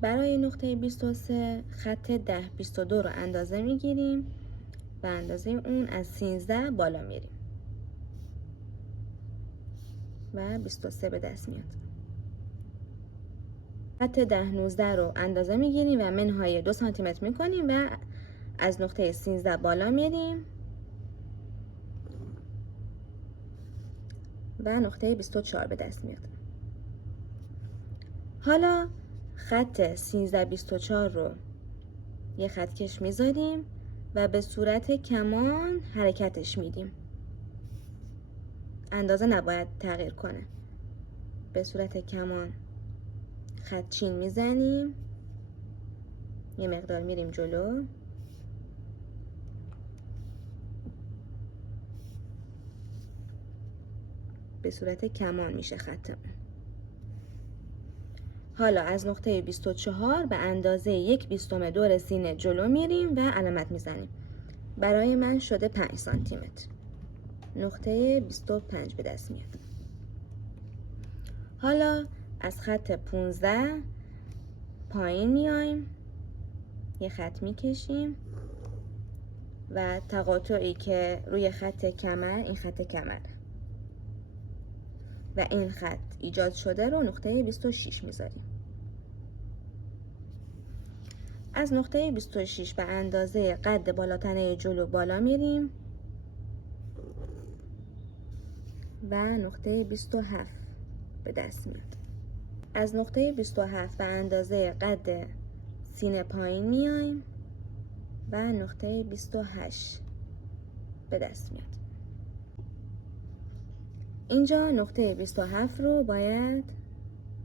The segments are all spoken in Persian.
برای نقطه 23 خط 10 22 رو اندازه میگیریم و اندازه اون از 13 بالا میریم و 23 به دست میاد. خط 10 19 رو اندازه میگیریم و منهای 2 سانتی متر میکنیم و از نقطه 13 بالا میریم و نقطه 24 به دست میاد. حالا خط 13 24 رو یه خط کش میذاریم و به صورت کمان حرکتش میدیم. اندازه نباید تغییر کنه. به صورت کمان خط چین میزنیم، یه مقدار میریم جلو به صورت کمان میشه خطمون. حالا از نقطه 24 به اندازه 1/20 دور سینه جلو میریم و علامت میزنیم. برای من شده 5 سانتی متر. نقطه 25 به دست میاد. حالا از خط 15 پایین میایم، یه خط میکشیم و تقاطعی که روی خط کمر، این خط کمر و این خط ایجاد شده رو نقطه 26 میذاریم. از نقطه 26 به اندازه قد بالاتنه جلو بالا میریم و نقطه 27 به دست میاد. از نقطه 27 به اندازه قد سینه پایین میایم و نقطه 28 به دست میاد. اینجا نقطه 27 رو باید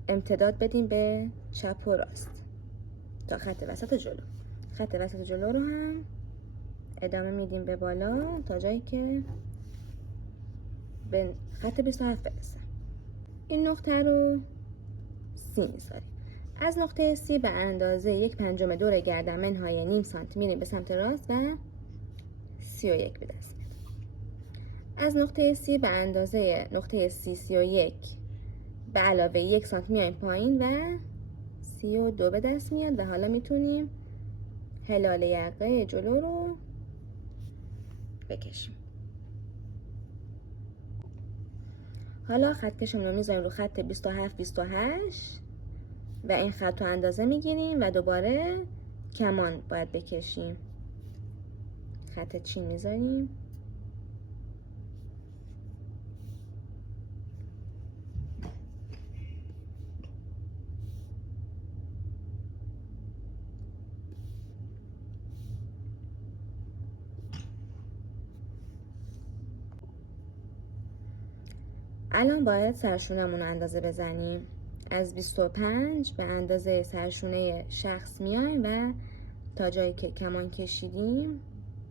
امتداد بدیم به چپ و راست تا خط وسط جلو. خط وسط جلو رو هم ادامه میدیم به بالا تا جایی که به خط 27 برسه. این نقطه رو سی میذاریم. از نقطه سی به اندازه 1/5 دور گردن منهای نیم سانتی میریم به سمت راست و 31 به دست میاد. از نقطه سی به اندازه نقطه 31 به علاوه 1 سانتی میایم پایین و 32 به دست میاد و حالا میتونیم هلال یقه جلو رو بکشیم. حالا خط کشمون رو میذاریم رو خط 27 28 و این خط رو اندازه میگیریم و دوباره کمان باید بکشیم. خط چین میذاریم الان باید سرشونمون رو اندازه بزنیم. از 25 به اندازه سرشونه شخص میایم و تا جایی که کمان کشیدیم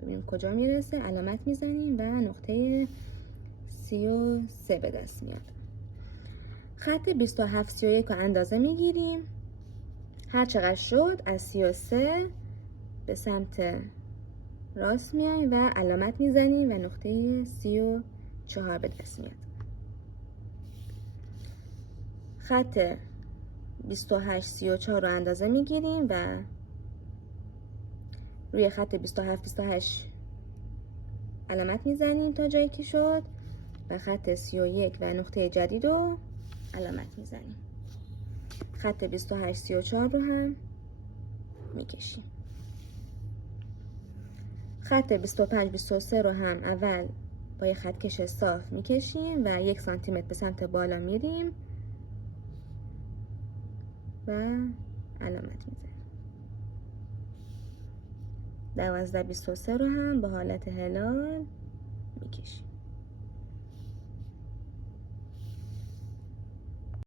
ببینیم کجا میرسه علامت میزنیم و نقطه 33 به دست میاد. خط 27 31 رو اندازه میگیریم. هر چقدر شد از 33 به سمت راست میایم و علامت میزنیم و نقطه 34 به دست میاد. خط 28 34 رو اندازه میگیریم و روی خط 27 28 علامت میزنیم تا جایی که شد و خط 31 و نقطه جدید رو علامت میزنیم. خط 28 34 رو هم میکشیم. خط 25 23 رو هم اول با یه خط کش صاف میکشیم و 1 سانتی متر به سمت بالا میریم و علامت میزنیم. 12 23 رو هم به حالت هلال میکشیم.